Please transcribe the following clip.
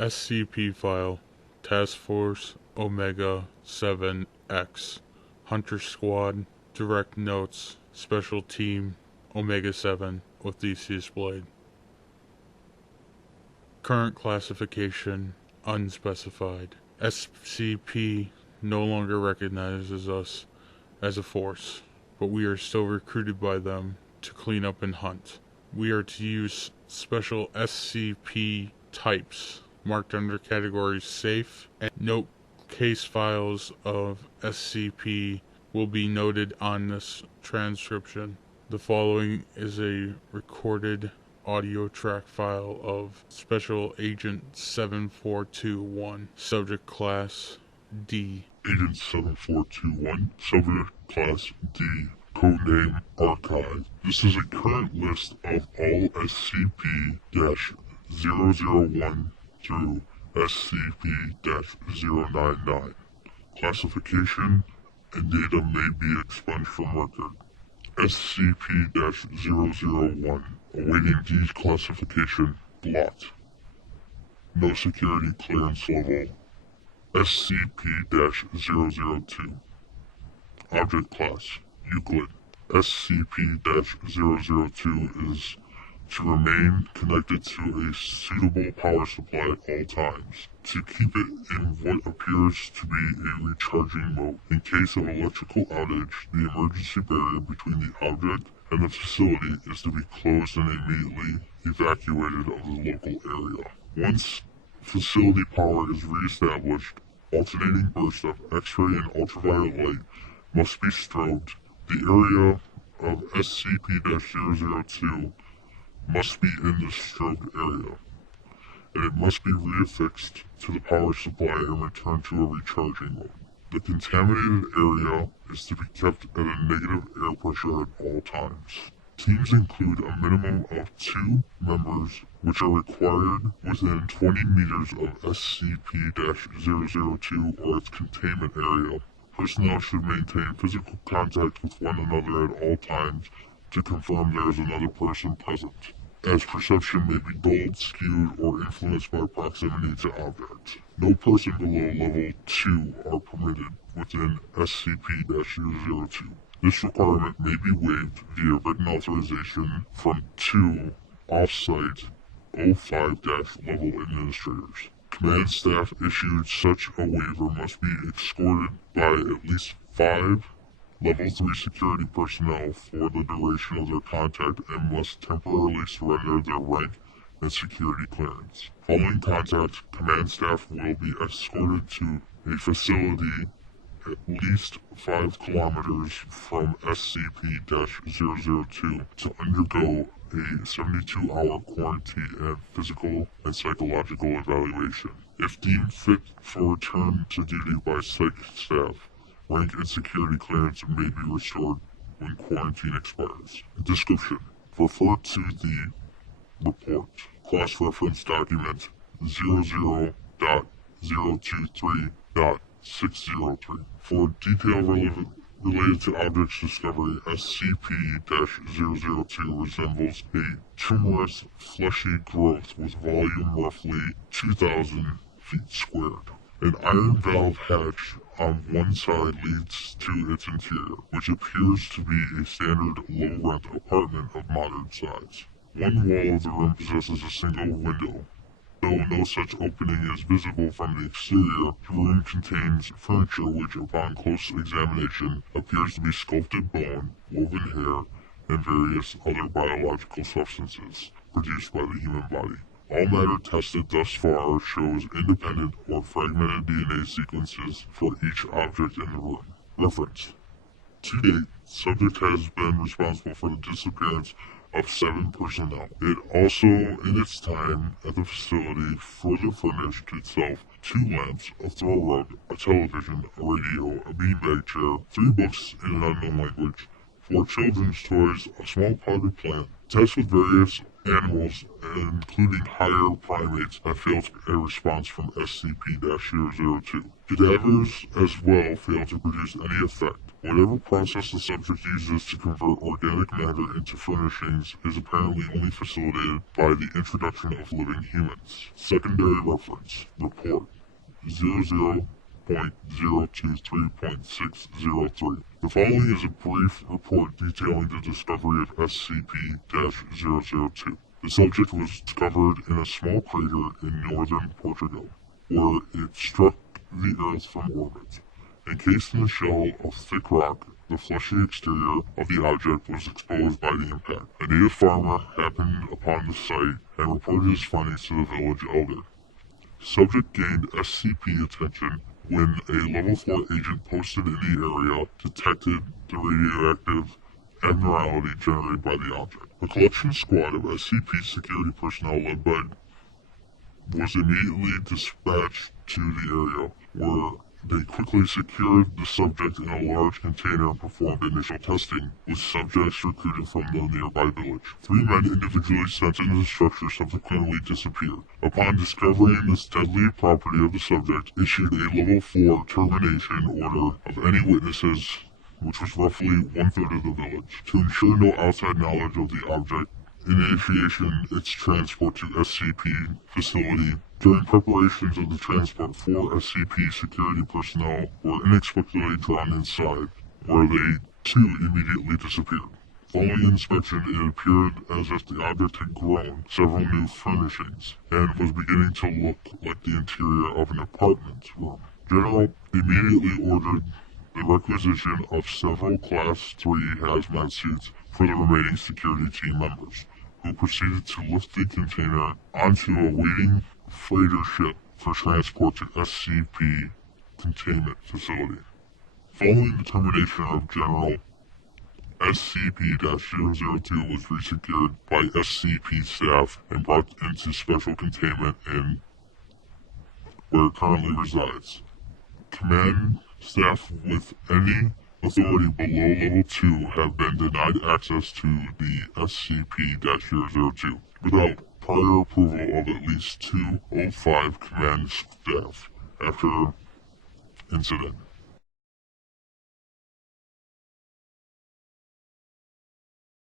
SCP file Task Force Omega 7X Hunter Squad Direct Notes Special Team Omega 7 with Theseus Blade. Current classification unspecified. SCP no longer recognizes us as a force, but we are still recruited by them to clean up and hunt. We are to use special SCP types marked under categories safe, and note case files of SCP will be noted on this transcription. The following is a recorded audio track file of Special Agent 7421, Subject Class D. Agent 7421, Subject Class D, Codename Archive. This is a current list of all SCP-001 through SCP-099. Classification and data may be expunged from record. SCP-001, awaiting declassification, blot. No security clearance level. SCP-002. Object Class, Euclid. SCP-002 is to remain connected to a suitable power supply at all times, to keep it in what appears to be a recharging mode. In case of electrical outage, the emergency barrier between the object and the facility is to be closed and immediately evacuated of the local area. Once facility power is re-established, alternating bursts of X-ray and ultraviolet light must be strobed. The area of SCP-002 must be in the strobed area, and it must be reaffixed to the power supply and returned to a recharging mode. The contaminated area is to be kept at a negative air pressure at all times. Teams include a minimum of 2 members, which are required within 20 meters of SCP-002 or its containment area. Personnel should maintain physical contact with one another at all times to confirm there is another person present, as perception may be dulled, skewed, or influenced by proximity to objects. No person below level 2 are permitted within SCP-002. This requirement may be waived via written authorization from 2 off-site O5-level administrators. Command staff issued such a waiver must be escorted by at least 5 Level 3 security personnel for the duration of their contact and must temporarily surrender their rank and security clearance. Following contact, command staff will be escorted to a facility at least 5 kilometers from SCP-002 to undergo a 72-hour quarantine and physical and psychological evaluation. If deemed fit for return to duty by psych staff, rank and security clearance may be restored when quarantine expires. Description: refer to the report. Class reference document 00.023.603. For detail related to objects discovery, SCP-002 resembles a tumorous, fleshy growth with volume roughly 2,000 feet squared. An iron valve hatch on one side leads to its interior, which appears to be a standard low-rent apartment of moderate size. One wall of the room possesses a single window. Though no such opening is visible from the exterior, the room contains furniture which, upon close examination, appears to be sculpted bone, woven hair, and various other biological substances produced by the human body. All matter tested thus far shows independent or fragmented DNA sequences for each object in the room. Reference: to date, subject has been responsible for the disappearance of 7 personnel. It also, in its time at the facility, further furnished itself 2 lamps, a throw rug, a television, a radio, a beanbag chair, 3 books in an unknown language, 4 children's toys, a small potted plant. Tests with various animals, including higher primates, have failed to get a response from SCP-002. Cadavers as well fail to produce any effect. Whatever process the subject uses to convert organic matter into furnishings is apparently only facilitated by the introduction of living humans. Secondary reference, report 00.023.603. The following is a brief report detailing the discovery of SCP-002. The subject was discovered in a small crater in northern Portugal, where it struck the Earth from orbit. Encased in a shell of thick rock, the fleshy exterior of the object was exposed by the impact. A native farmer happened upon the site and reported his findings to the village elder. Subject gained SCP attention when a level 4 agent posted in the area detected the radioactive abnormality generated by the object. A collection squad of SCP security personnel was immediately dispatched to the area, where they quickly secured the subject in a large container and performed initial testing, with subjects recruited from the nearby village. 3 men individually sent into the structure subsequently disappeared. Upon discovering this deadly property of the subject, issued a level 4 termination order of any witnesses, which was roughly 1/3 of the village. To ensure no outside knowledge of the object, initiation its transport to SCP facility. During preparations of the transport, 4 SCP security personnel were inexplicably drawn inside, where they too immediately disappeared. Following inspection, it appeared as if the object had grown several new furnishings, and was beginning to look like the interior of an apartment room. General immediately ordered the requisition of several Class 3 hazmat suits for the remaining security team members, who proceeded to lift the container onto a waiting freighter ship for transport to SCP containment facility. Following the termination of General, SCP-002 was resecured by SCP staff and brought into special containment in where it currently resides. Command staff with any authority below level 2 have been denied access to the SCP-002 without prior approval of at least 2 O5 command staff after incident.